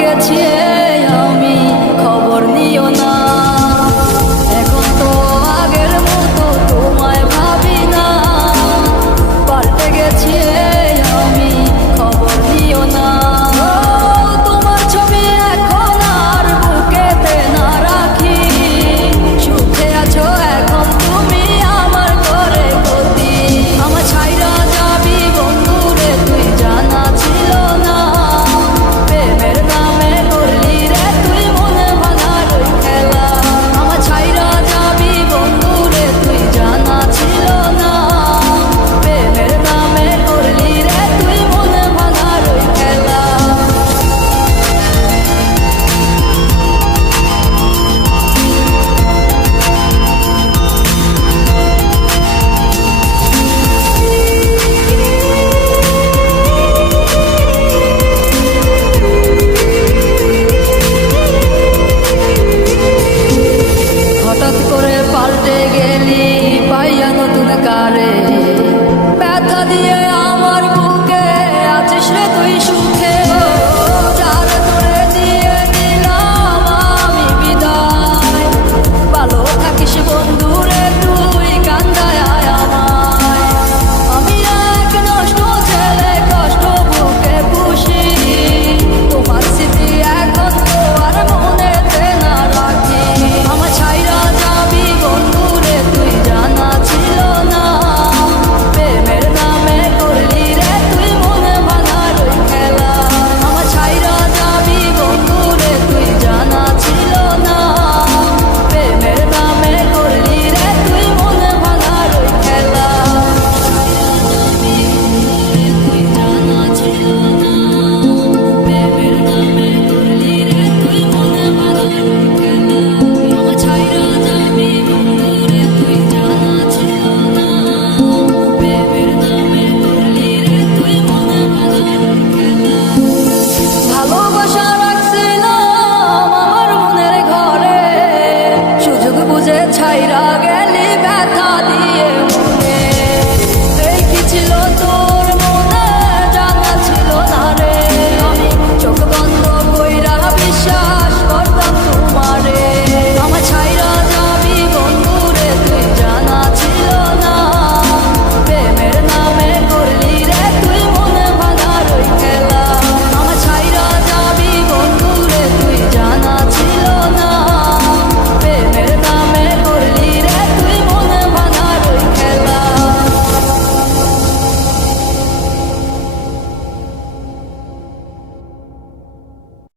গেছে আমি। খবর নিও না। গেলি পাইয়া নতুন কারে ব্যথা দিয়ে